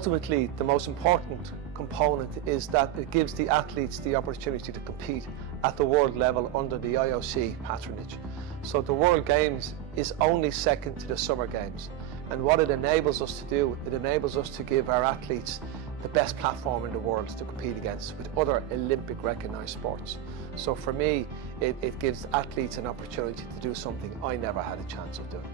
ultimately, the most important component is that it gives the athletes the opportunity to compete at the world level under the IOC patronage. So the World Games is only second to the Summer Games. And what it enables us to do, it enables us to give our athletes the best platform in the world to compete against with other Olympic recognised sports. So for me, it gives athletes an opportunity to do something I never had a chance of doing.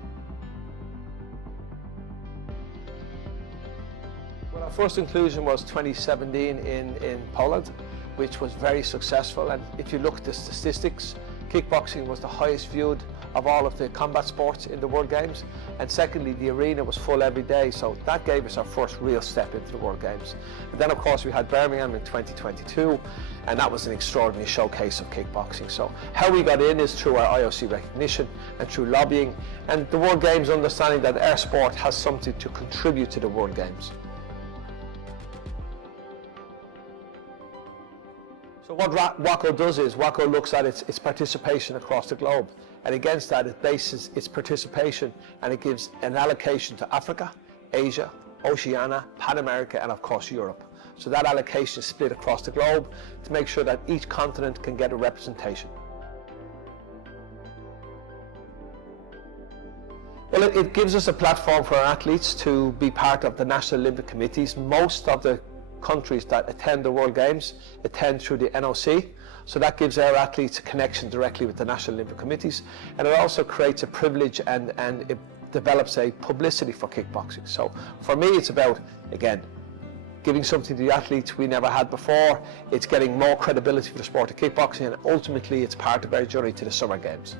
Well, our first inclusion was 2017 in Poland, which was very successful. And if you look at the statistics, kickboxing was the highest viewed of all of the combat sports in the World Games. And secondly, the arena was full every day. So that gave us our first real step into the World Games. And then of course we had Birmingham in 2022, and that was an extraordinary showcase of kickboxing. So how we got in is through our IOC recognition and through lobbying, and the World Games understanding that our sport has something to contribute to the World Games. So what WAKO does is, WAKO looks at its participation across the globe, and against that it bases its participation and it gives an allocation to Africa, Asia, Oceania, Pan America, and of course Europe. So that allocation is split across the globe to make sure that each continent can get a representation. Well, it gives us a platform for our athletes to be part of the National Olympic Committees. Most of the countries that attend the World Games attend through the NOC, so that gives our athletes a connection directly with the National Olympic Committees, and it also creates a privilege and it develops a publicity for kickboxing. So for me it's about, again, giving something to the athletes we never had before. It's getting more credibility for the sport of kickboxing, and ultimately it's part of our journey to the Summer Games.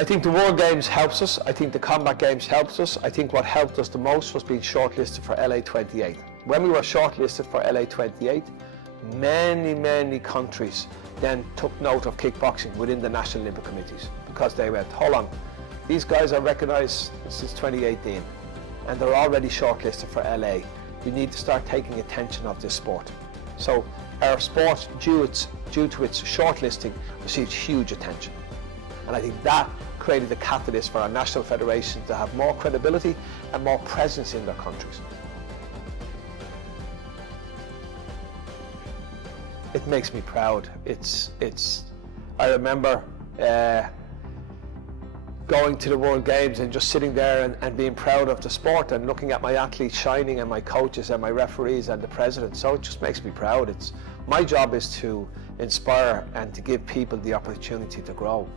I think the World Games helps us. I think the Combat Games helps us. I think what helped us the most was being shortlisted for LA 28. When we were shortlisted for LA 28, many countries then took note of kickboxing within the National Olympic Committees, because they went, hold on, these guys are recognised since 2018 and they're already shortlisted for LA. We need to start taking attention of this sport. So our sport, due to its shortlisting, received huge attention. And I think that created the catalyst for our national federation to have more credibility and more presence in their countries. It makes me proud. I remember going to the World Games and just sitting there and being proud of the sport and looking at my athletes shining and my coaches and my referees and the president. So it just makes me proud. My job is to inspire and to give people the opportunity to grow.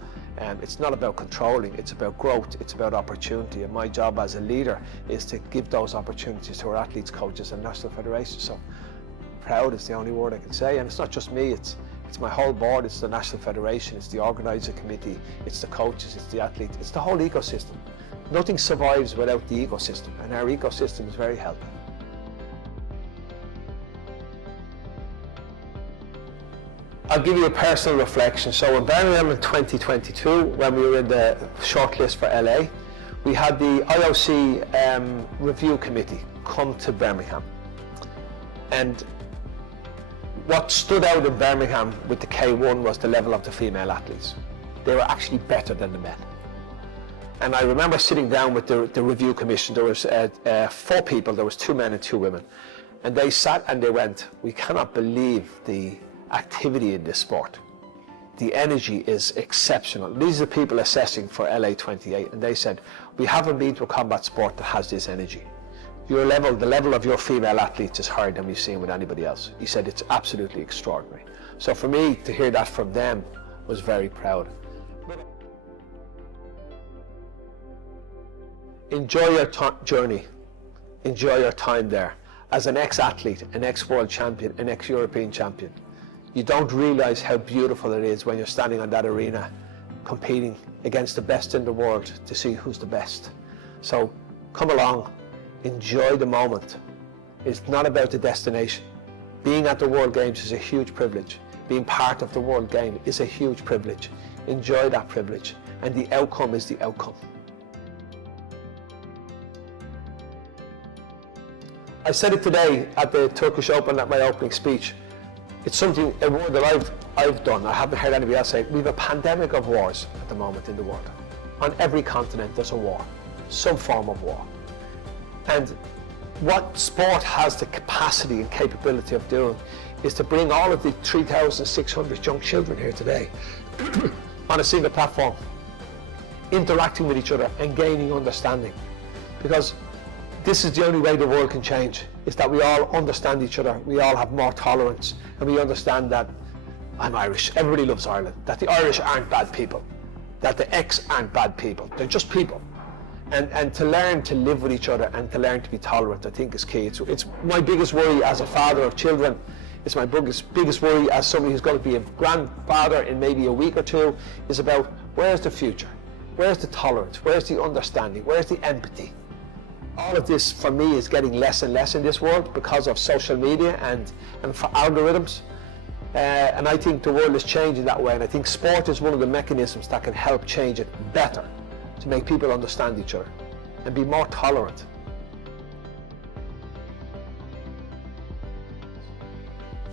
It's not about controlling, it's about growth, it's about opportunity, and my job as a leader is to give those opportunities to our athletes, coaches and national federations. So proud is the only word I can say, and it's not just me, it's my whole board, it's the national federation, it's the organising committee, it's the coaches, it's the athletes, it's the whole ecosystem. Nothing survives without the ecosystem, and our ecosystem is very healthy. I'll give you a personal reflection. So in Birmingham in 2022, when we were in the shortlist for LA, we had the IOC review committee come to Birmingham. And what stood out in Birmingham with the K1 was the level of the female athletes. They were actually better than the men. And I remember sitting down with the review commission. There was 4 people, there was 2 men and 2 women. And they sat and they went, we cannot believe the activity in this sport. The energy is exceptional. These are the people assessing for LA 28, and they said, we haven't been to a combat sport that has this energy. The level of your female athletes is higher than we've seen with anybody else. He said it's absolutely extraordinary. So for me to hear that from them was very proud. Enjoy your journey. Enjoy your time there. As an ex-athlete, an ex-world champion, an ex-European champion, you don't realise how beautiful it is when you're standing on that arena competing against the best in the world to see who's the best. So come along, enjoy the moment. It's not about the destination. Being at the World Games is a huge privilege. Being part of the World Game is a huge privilege. Enjoy that privilege, and the outcome is the outcome. I said it today at the Turkish Open at my opening speech. It's a word that I've done. I haven't heard anybody else say it. We have a pandemic of wars at the moment in the world. on every continent there's a war, some form of war. And what sport has the capacity and capability of doing is to bring all of the 3,600 young children here today on a single platform, interacting with each other and gaining understanding. Because this is the only way the world can change, is that we all understand each other, we all have more tolerance, and we understand that I'm Irish, everybody loves Ireland, that the Irish aren't bad people, that the X aren't bad people, they're just people. And to learn to live with each other and to learn to be tolerant, I think is key. It's my biggest worry as a father of children. It's my biggest worry as somebody who's going to be a grandfather in maybe a week or two, is about where's the future? Where's the tolerance? Where's the understanding? Where's the empathy? All of this for me is getting less and less in this world because of social media and for algorithms. And I think the world is changing that way, and I think sport is one of the mechanisms that can help change it better, to make people understand each other and be more tolerant.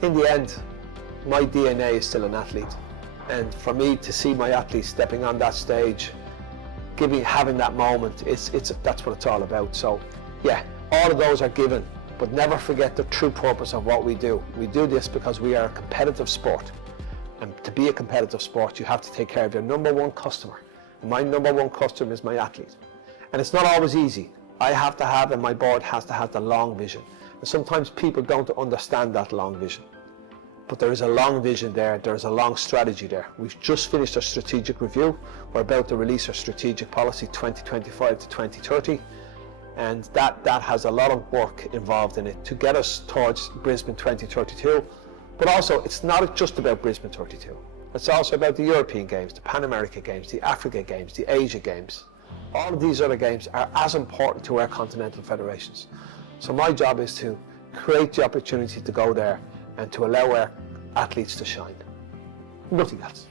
In the end, my DNA is still an athlete, and for me to see my athletes stepping on that stage, having that moment, that's what it's all about. So yeah, all of those are given, but never forget the true purpose of what we do. We do this because we are a competitive sport, and to be a competitive sport you have to take care of your number one customer. My number one customer is my athlete, and it's not always easy. I have to have, and my board has to have, the long vision, and sometimes people don't understand that long vision, but there is a long vision there, there is a long strategy there. We've just finished our strategic review. We're about to release our strategic policy 2025 to 2030, and that has a lot of work involved in it to get us towards Brisbane 2032. But also, it's not just about Brisbane 32. It's also about the European Games, the Pan American Games, the Africa Games, the Asia Games. All of these other games are as important to our continental federations. So my job is to create the opportunity to go there and to allow our athletes to shine. Nothing else.